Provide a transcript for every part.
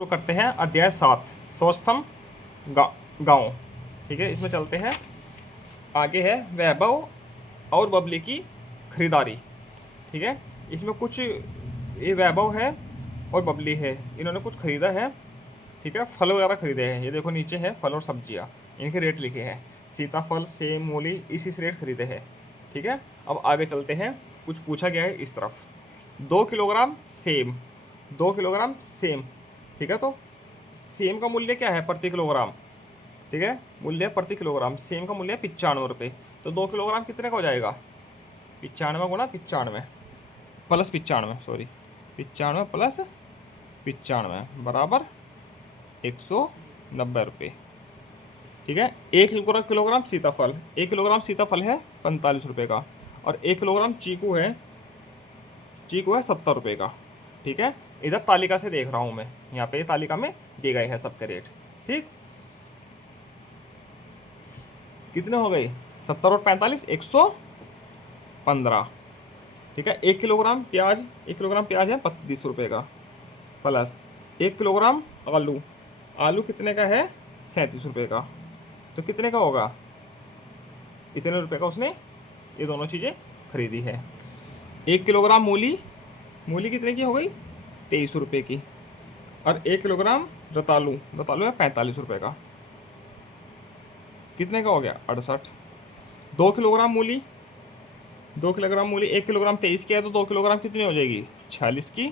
तो करते हैं अध्याय 7 स्वस्थम गाँव। ठीक है, इसमें चलते हैं। आगे है वैभव और बबली की खरीदारी। ठीक है, इसमें कुछ ये वैभव है और बबली है, इन्होंने कुछ खरीदा है। ठीक है, फल वगैरह खरीदे हैं। ये देखो नीचे है फल और सब्जियां, इनके रेट लिखे हैं। सीताफल, सेब, मूली इसी रेट खरीदे हैं। ठीक है, अब आगे चलते हैं। कुछ पूछा गया है इस तरफ। 2 किलोग्राम सेम, 2 किलोग्राम सेम। ठीक है, तो सेम का मूल्य क्या है प्रति किलोग्राम? ठीक है, मूल्य प्रति किलोग्राम सेम का मूल्य है 95 रुपये। तो 2 किलोग्राम कितने का हो जाएगा? 95 गुना 95 प्लस 95, सॉरी 95 प्लस 95 बराबर 190 रुपये। ठीक है, 1 किलोग्राम सीताफल, 1 किलोग्राम सीताफल है 45 रुपये का, और 1 किलोग्राम चीकू है, चीकू है 70 रुपये का। ठीक है, इधर तालिका से देख रहा हूँ मैं, यहाँ पे तालिका में दिए गए हैं सबके रेट। ठीक, कितने हो गए? 70 और 45 115। ठीक है, 1 किलोग्राम प्याज, 1 किलोग्राम प्याज है 32 रुपये का, प्लस 1 किलोग्राम आलू, आलू कितने का है? 37 रुपये का। तो कितने का होगा? इतने रुपये का उसने ये दोनों चीज़ें खरीदी है। 1 किलोग्राम मूली, मूली कितने की हो गई? 23 रुपये की। और 1 किलोग्राम रतालू, रतालू है 45 रुपये का। कितने का हो गया? 68। 2 किलोग्राम मूली, 2 किलोग्राम मूली, 1 किलोग्राम 23 की है, तो 2 किलोग्राम कितनी हो जाएगी? 46 की,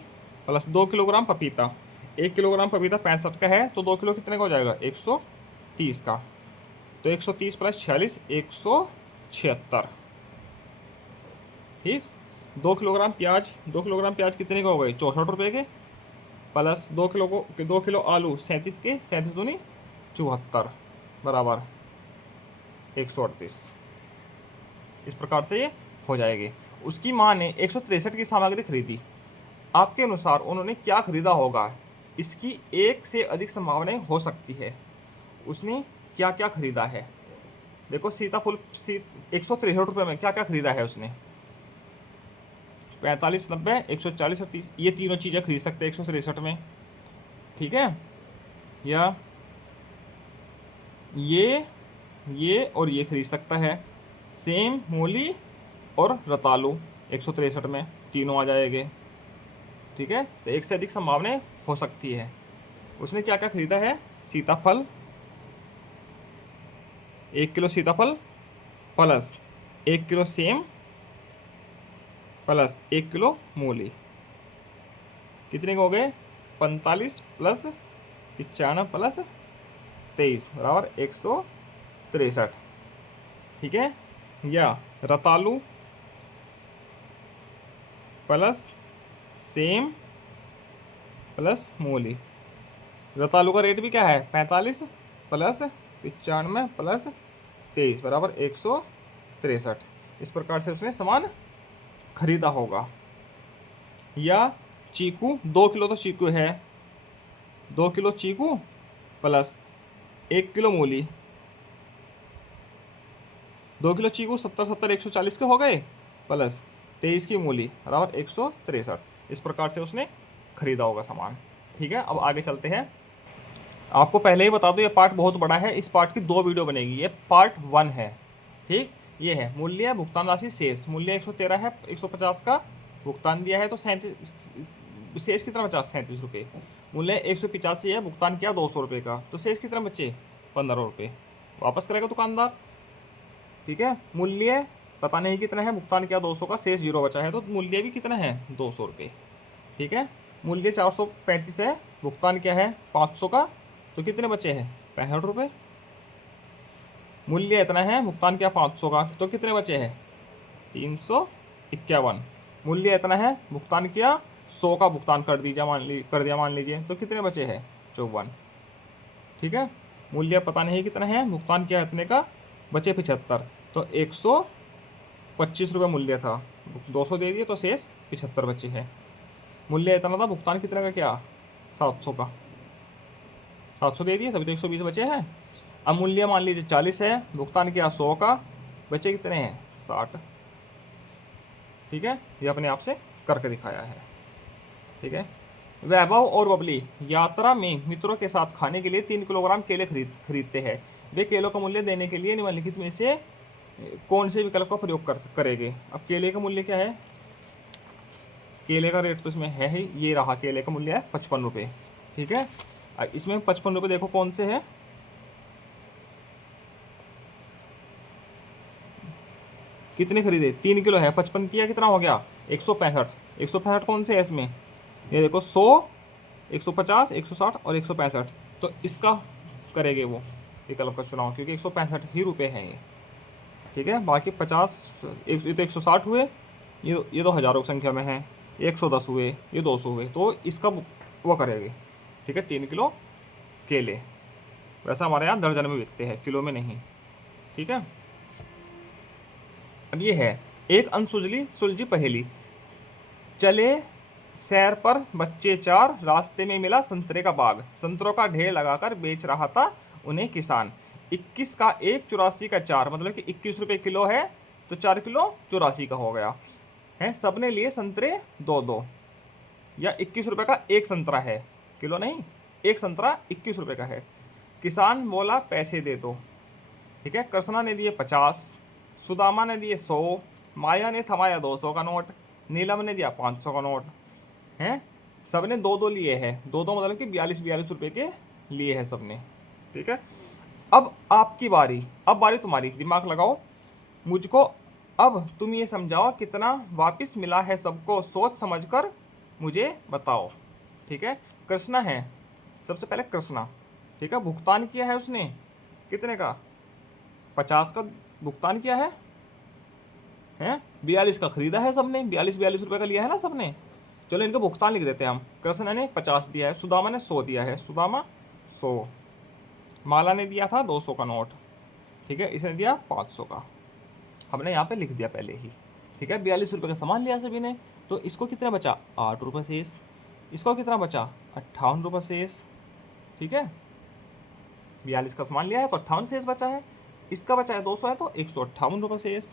प्लस 2 किलोग्राम पपीता, 1 किलोग्राम पपीता 65 का है, तो 2 किलो कितने का हो जाएगा? 130 का। तो 130 प्लस 46 176। ठीक, 2 किलोग्राम प्याज, 2 किलोग्राम प्याज कितने का हो गए? 64 रुपये के, प्लस 2 किलो आलू 37 के, 37 दूनी 74 बराबर 138। इस प्रकार से ये हो जाएगी। उसकी माँ ने 163 की सामग्री खरीदी। आपके अनुसार उन्होंने क्या खरीदा होगा? इसकी एक से अधिक संभावनाएं हो सकती है। उसने क्या क्या खरीदा है? देखो सीताफल 163 रुपये में क्या क्या खरीदा है उसने? 45, 90, 140 और 30, ये तीनों चीज़ें खरीद सकते हैं 163 में। ठीक है, या ये और ये खरीद सकता है। सेम, मूली और रतालू 163 में तीनों आ जाएंगे। ठीक है, तो एक से अधिक संभावनाएं हो सकती है। उसने क्या क्या खरीदा है? सीताफल, 1 किलो सीताफल, plus 1 kilo same, plus 1 kilo मूली। कितने के हो गए? 45 प्लस 95 प्लस 23 बराबर 163। ठीक है, या रतालू प्लस सेम प्लस मूली। रतालू का रेट भी क्या है? 45 प्लस 95 प्लस 23 बराबर 163। इस प्रकार से उसने सामान खरीदा होगा। या चीकू, 2 किलो तो चीकू है, 2 किलो चीकू प्लस 1 किलो मूली। 2 किलो चीकू 70 70 140 के हो गए, प्लस 23 की मूली बराबर 163। इस प्रकार से उसने खरीदा होगा सामान। ठीक है, अब आगे चलते हैं। आपको पहले ही बता दूं ये पार्ट बहुत बड़ा है, इस पार्ट की 2 वीडियो बनेगी। ये पार्ट 1 है। ठीक, ये है मूल्य, भुगतान राशि, शेष। मूल्य 113 है, 150 का भुगतान दिया है, तो 37, शेष कितना बचा? 37 रुपये। मूल्य 185 है, भुगतान किया 200 रुपये का, तो शेष कितना बचे? 15 रुपये। वापस करेगा दुकानदार। ठीक है, मूल्य पता नहीं कितना है, भुगतान किया 200 का, शेष 0 बचा है, तो मूल्य भी कितना है? 200 रुपये। ठीक है, मूल्य 435 है, भुगतान क्या है 500 का, तो कितने बचे हैं? 65 रुपये। मूल्य इतना है, भुगतान किया 500 का, तो कितने बचे हैं? 351। मूल्य इतना है, भुगतान किया 100 का, भुगतान कर दिया मान लीजिए, तो कितने बचे हैं? 54। ठीक है, मूल्य पता नहीं कितना है, भुगतान किया इतने का, बचे 75, तो 125 रुपये मूल्य था, 200 दे दिए, तो शेष 75 बचे हैं। मूल्य इतना था, भुगतान कितने का किया? 700 का, 700 दे दिए, तभी तो 120 बचे हैं। अब मूल्य मान लीजिए 40 है, भुगतान किया 100 का, बचे कितने हैं? 60। ठीक है, ये अपने आप से करके दिखाया है। ठीक है, वैभव और बबली यात्रा में मित्रों के साथ खाने के लिए 3 किलोग्राम केले खरीदते हैं। वे केलों का मूल्य देने के लिए निम्नलिखित में से कौन से विकल्प का प्रयोग करेंगे। अब केले का मूल्य क्या है, केले का रेट तो इसमें है ही, ये रहा, केले का मूल्य है 55 रुपये। ठीक है, इसमें 55 रुपये देखो कौन से है, कितने खरीदे, 3 किलो है, 55 किया कितना हो गया 165। 165 कौन से है इसमें, ये देखो 100, 150, 160 और 165। तो इसका करेंगे वो विकल्प का चुनाव, क्योंकि 165 ही रुपये हैं ये। ठीक है, बाकी 50, ये तो 160 हुए, ये तो हज़ारों की संख्या में है, 110 हुए, ये 200 हुए, तो इसका वो करेंगे। ठीक है, 3 किलो केले, वैसा हमारे यहाँ दर्जन में बिकते हैं, किलो में नहीं। ठीक है, अब ये है एक अनसुलझी सुलझी पहेली। चले सैर पर बच्चे 4, रास्ते में मिला संतरे का बाग, संतरों का ढेर लगाकर बेच रहा था उन्हें किसान। 21 का 1, 84 का 4, मतलब कि 21 रुपये किलो है, तो 4 किलो 84 का हो गया है। सबने लिए संतरे 2-2, या 21 रुपये का एक संतरा है, किलो नहीं, एक संतरा 21 रुपये का है। किसान बोला पैसे दे दो। ठीक है, कृष्णा ने दिए 50, सुदामा ने दिए 100, माया ने थमाया 200 का नोट, नीलम ने दिया 500 का नोट। हैं, सबने 2-2 लिए हैं, 2-2 मतलब कि 42 रुपये के लिए हैं सबने। ठीक है, अब आपकी बारी, अब बारी तुम्हारी, दिमाग लगाओ मुझको। अब तुम ये समझाओ कितना वापस मिला है सबको, सोच समझकर मुझे बताओ। ठीक है, कृष्णा है, सबसे पहले कृष्णा। ठीक है, भुगतान किया है उसने कितने का, 50 का भुगतान किया है, हैं 42 का खरीदा है सबने, 42 रुपये का लिया है ना सबने। चलो इनका भुगतान लिख देते हैं हम। कृष्ण ने 50 दिया है, सुदामा ने 100 दिया है, सुदामा 100, माला ने दिया था 200 का नोट। ठीक है, इसने दिया 500 का, हमने यहाँ पे लिख दिया पहले ही। ठीक है, 42 रुपये का सामान लिया सभी ने, तो इसको कितना बचा 8 रुपये शेष, इसको कितना बचा 58 रुपये शेष। ठीक है, 42 का सामान लिया है तो 58 शेष बचा है, इसका बचा है 200 है तो 158 रुपये शेष,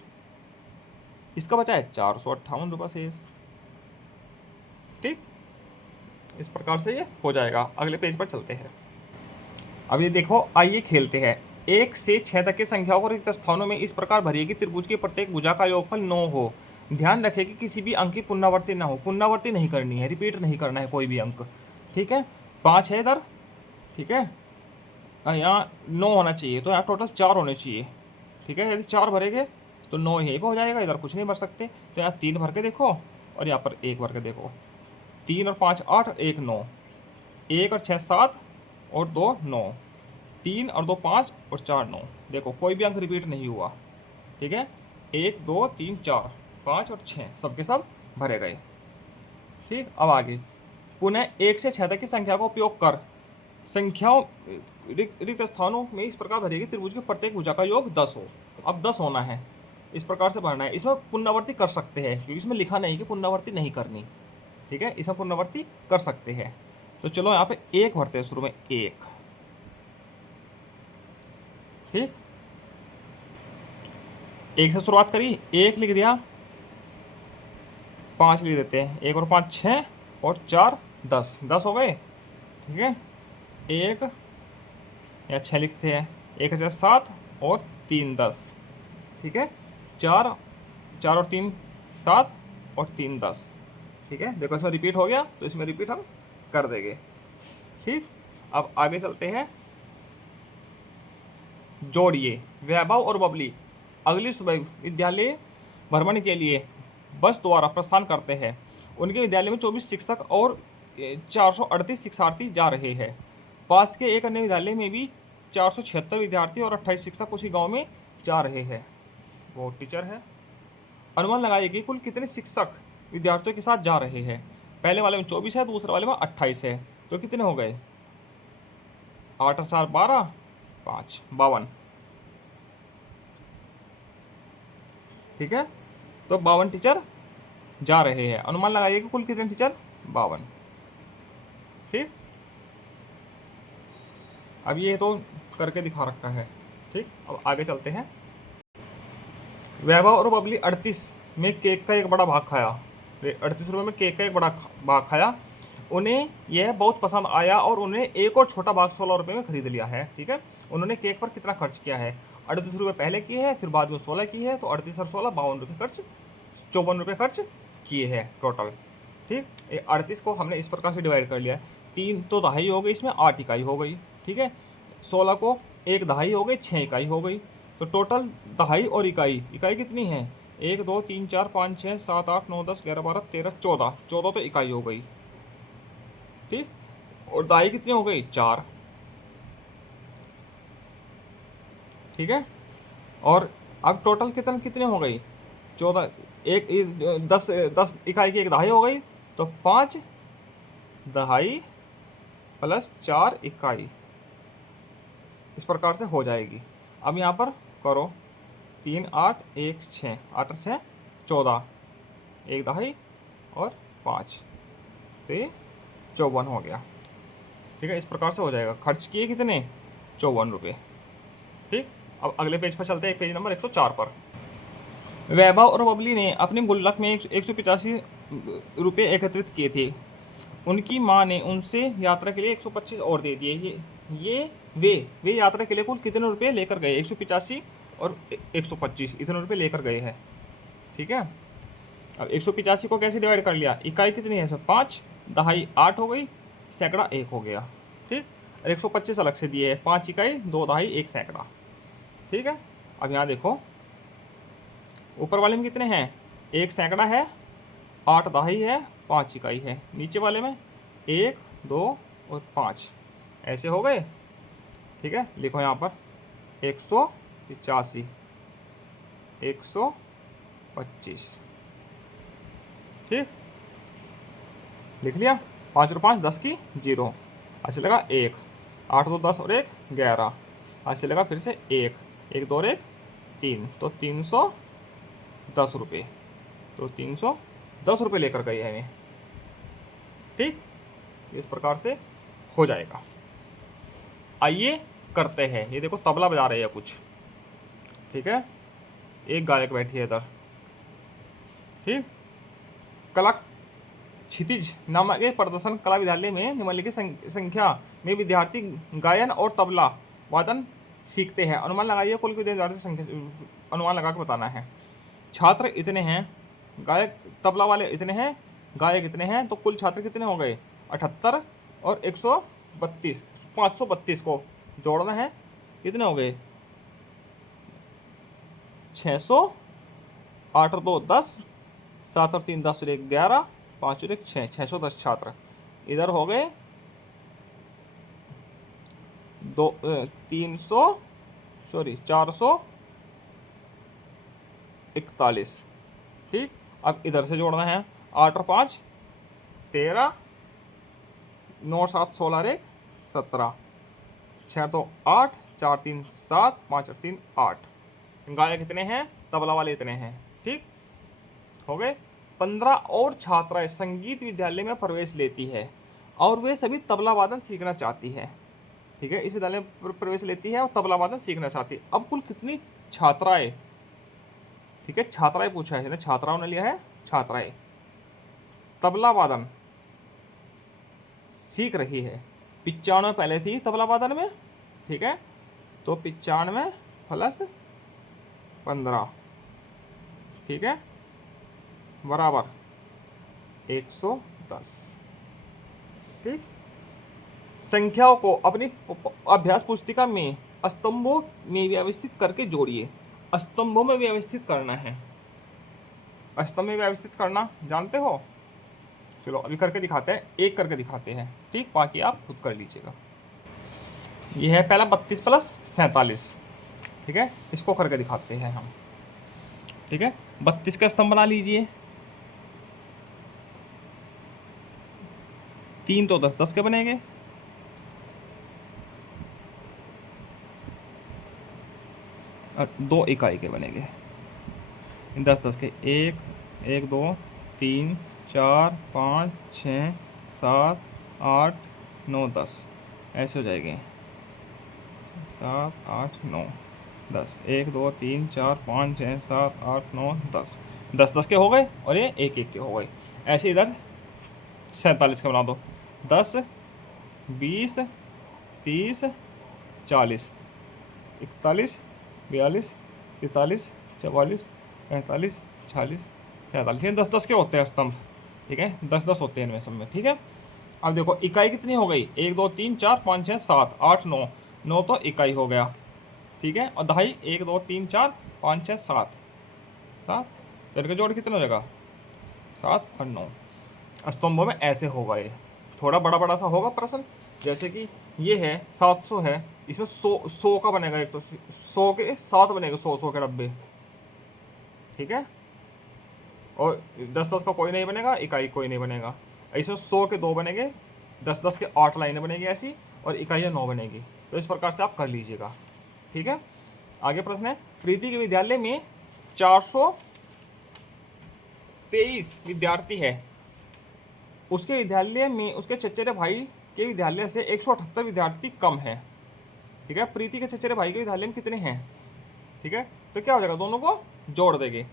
इसका बचा है 458 रुपये शेष। ठीक, इस प्रकार से ये हो जाएगा। अगले पेज पर चलते हैं। अब ये देखो, आइए खेलते हैं। 1 से 6 तक की संख्याओं को रिक्त स्थानों में इस प्रकार भरिए कि त्रिभुज की प्रत्येक भुजा का योगफल 9 हो। ध्यान रखें कि किसी भी अंक की पुनरावृत्ति ना हो, पुनरावृत्ति नहीं करनी है, रिपीट नहीं करना है कोई भी अंक। ठीक है, 5 है इधर, ठीक है, यहाँ 9 होना चाहिए, तो यहाँ टोटल 4 होने चाहिए। ठीक है, यदि 4 भरेंगे तो 9 यहीं पर हो जाएगा, इधर कुछ नहीं भर सकते। तो यहाँ 3 भर के देखो और यहाँ पर 1 भर के देखो, 3 और 5 8 और 1 9, 1 और 6 7 और 2 9, 3 और 2 5 और 4 9। देखो कोई भी अंक रिपीट नहीं हुआ। ठीक है, 1 2 3 4 5 और 6 सब के सब भरे गए। ठीक, अब आगे पुनः 1 से 6 तक की संख्या का उपयोग कर संख्याओं रिक्त स्थानों में इस प्रकार भरेगी त्रिभुज के प्रत्येक भुजा का योग 10 हो। अब 10 होना है, इस प्रकार से भरना है। इसमें पुनरावृत्ति कर सकते हैं क्योंकि इसमें लिखा नहीं कि पुनरावृत्ति नहीं करनी। ठीक है, इसमें पुनरावृत्ति कर सकते हैं। तो चलो यहाँ पे 1 भरते हैं शुरू में, 1। ठीक, 1 से शुरुआत करी, 1 लिख दिया, 5 लिख देते हैं, 1 और 5 6 और 4 10, 10 हो गए। ठीक है, 1 या 6 लिखते हैं, 1 4 7 और 3 10। ठीक है, 4 और 3 7 और 3 10। ठीक है, देखो इसमें रिपीट हो गया तो इसमें रिपीट हम कर देंगे। ठीक, अब आगे चलते हैं। जोड़िए, वैभव और बबली अगली सुबह विद्यालय भ्रमण के लिए बस द्वारा प्रस्थान करते हैं। उनके विद्यालय में 24 शिक्षक और 438 शिक्षार्थी जा रहे हैं। पास के एक अन्य विद्यालय में भी 476 विद्यार्थी और 28 शिक्षक उसी गांव में जा रहे हैं। वो टीचर है। अनुमान लगाइए कि कुल कितने शिक्षक विद्यार्थियों के साथ जा रहे हैं। पहले वाले में 24 है, दूसरे वाले में 28 है, तो कितने हो गए 8 और 4 12, 5 52। ठीक है, तो 52 टीचर जा रहे हैं। अनुमान लगाइए कि कुल कितने टीचर 52। ठीक, अब ये तो करके दिखा रखा है। ठीक, अब आगे चलते हैं। वैभव और बबली 38 में केक का एक बड़ा भाग खाया, 38 रुपये में केक का एक बड़ा भाग खाया। उन्हें यह बहुत पसंद आया और उन्हें एक और छोटा बाग 16 रुपये में खरीद लिया है। ठीक है, उन्होंने केक पर कितना खर्च किया है? 38 रुपये पहले किए हैं, फिर बाद में 16 की है, तो 38 और 16 52 रुपये खर्च, 54 रुपये खर्च किए हैं टोटल। ठीक, 38 को हमने इस प्रकार से डिवाइड कर लिया। 3 तो दहाई हो गई, इसमें 8 इकाई हो गई। ठीक है, 16 को 1 दहाई हो गई, 6 इकाई हो गई। तो टोटल दहाई और इकाई, इकाई कितनी है? 1 2 3 4 5 6 7 8 9 10 11 12 13 14, 14 तो इकाई हो गई। ठीक, और दहाई कितनी हो गई? 4। ठीक है, और अब टोटल कितने हो गई? 14, एक 10 इकाई की 1 दहाई हो गई, तो 5 दहाई प्लस 4 इकाई, इस प्रकार से हो जाएगी। अब यहाँ पर करो 3 8 1 6, 8 और 6 14, 1 दहाई और 5, तो ये 54 हो गया। ठीक है, इस प्रकार से हो जाएगा। खर्च किए कितने? 54 रुपये। ठीक, अब अगले पेज पर चलते हैं, पेज नंबर 104 पर। वैभव और बबली ने अपने गुल्लक में 185 रुपये एकत्रित किए थे। उनकी माँ ने उनसे यात्रा के लिए 125 और दे दिए। वे यात्रा के लिए कुल कितने रुपये लेकर गए? 185 और 125, इतने रुपये लेकर गए हैं। ठीक है, अब 185 को कैसे डिवाइड कर लिया? इकाई कितनी है? सब 5, दहाई 8 हो गई, सैकड़ा 1 हो गया। ठीक, और 125 अलग से दिए है, 5 इकाई 2 दहाई 1 सैकड़ा। ठीक है, अब यहाँ देखो ऊपर वाले में कितने हैं? 1 सैकड़ा है, 8 दहाई है, 5 इकाई है। नीचे वाले में 1 2 और 5, ऐसे हो गए। ठीक है, लिखो यहाँ पर 185 125। ठीक, लिख लिया। 5 और 5 10 की 0, ऐसे लगा 1, 8 2 10 और 1 11, ऐसे लगा फिर से 1 1 2 और 1 3, तो 310 रुपये, तो 310 रुपये लेकर गए हैं। ठीक, इस प्रकार से हो जाएगा। आइए करते हैं। ये देखो तबला बजा रहे हैं कुछ। ठीक है, एक गायक बैठी है इधर। ठीक, कला क्षितिज नामक एक प्रदर्शन कला विद्यालय में निम्नलिखित संख्या में विद्यार्थी गायन और तबला वादन सीखते हैं। अनुमान लगाइए कुल विद्यार्थी संख्या, अनुमान लगा के बताना है। छात्र इतने हैं, गायक तबला वाले इतने हैं, गायक इतने हैं, तो कुल छात्र कितने हो गए? 78 और 132, 532 को जोड़ना है, कितने हो गए? 600, 8 और 2 10, 7 और 3 10 और 1 11, 5 और 1 6, 610 छात्र इधर हो गए। 441। ठीक, अब इधर से जोड़ना है। 8 और 5 13, 9 और 7 16 और 1 17, 6 तो 8, 4 3 7, 5 और 3 8। गायक कितने हैं? तबला वाले इतने हैं। ठीक, हो गए। 15 और छात्राएं संगीत विद्यालय में प्रवेश लेती है और वे सभी तबला वादन सीखना चाहती है। ठीक है, इस विद्यालय में प्रवेश लेती है और तबला वादन सीखना चाहती है। अब कुल कितनी छात्राएं? ठीक है, छात्राएं पूछा है ना, छात्राओं ने लिया है छात्राएं। तबला वादन सीख रही है। 95 पहले थी तबला वादन में। ठीक है, तो 95 प्लस 15, ठीक है, बराबर 110। ठीक, संख्याओं को अपनी अभ्यास पुस्तिका में स्तंभों में व्यवस्थित करके जोड़िए। स्तंभों में व्यवस्थित करना है। स्तंभ में व्यवस्थित करना जानते हो? चलो अभी करके दिखाते हैं, एक करके दिखाते हैं। ठीक, बाकी आप खुद कर लीजिएगा। ये है पहला 32 प्लस 47। ठीक है, इसको करके दिखाते हैं हम। ठीक है, 32 का स्तंभ बना लीजिए। 3 तो 10 10 के बनेंगे। और 2 इकाई के बनेंगे। 10 10 के 1 1 2 3 4 5 6 7 8 9 10, ऐसे हो जाएंगे। 7 8 9 10, 1 2 3 4 5 6 7 8 9 10, 10 10 के हो गए और ये 1 1 के हो गए। ऐसे इधर 47 का बना दो। 10, 20, 30, 40, 41, 42, 43, 44, 45, 46, 47, ये 10-10 के होते हैं स्तंभ। ठीक है, 10-10 होते हैं इनमें सब में। ठीक है, अब देखो इकाई कितनी हो गई, 1 2 3 4 5 6 7 8 9, 9 तो इकाई हो गया। ठीक है, और दहाई 1 2 3 4 5 6 7, 7, तो इनका जोड़ कितना हो जाएगा, 7 और 9। स्तंभों में ऐसे होगा ये, थोड़ा बड़ा बड़ा सा होगा प्रश्न। जैसे कि ये है 700 है, इसमें 100 का बनेगा, एक तो 100 के 7 बनेगा, 100 के डब्बे। ठीक है, और 10-10 का कोई नहीं बनेगा, इकाई कोई नहीं बनेगा। इसमें 100 के 2 बनेंगे, 10-10 के 8 लाइनें बनेगी ऐसी, और इकाइयाँ 9 बनेगी। तो इस प्रकार से आप कर लीजिएगा। ठीक है, आगे प्रश्न है, प्रीति के विद्यालय में 423 विद्यार्थी है, उसके विद्यालय में उसके चचेरे भाई के विद्यालय से 178 विद्यार्थी कम है। ठीक है, प्रीति के चचेरे भाई के विद्यालय में कितने हैं। ठीक है, तो क्या हो जाएगा, दोनों को जोड़ देंगे,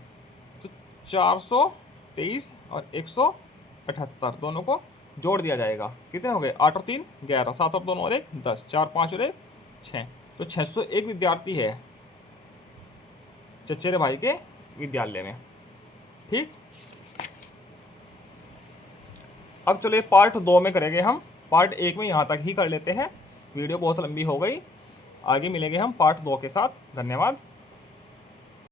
तो 423 और 178 दोनों को जोड़ दिया जाएगा। कितने हो गए, 8 और 3 11, 7 और 2 और 1 10, 4 5 और 1 6, तो 601 विद्यार्थी है चचेरे भाई के विद्यालय में। ठीक, अब चलिए पार्ट 2 में करेंगे हम। पार्ट 1 में यहाँ तक ही कर लेते हैं, वीडियो बहुत लंबी हो गई। आगे मिलेंगे हम पार्ट 2 के साथ। धन्यवाद।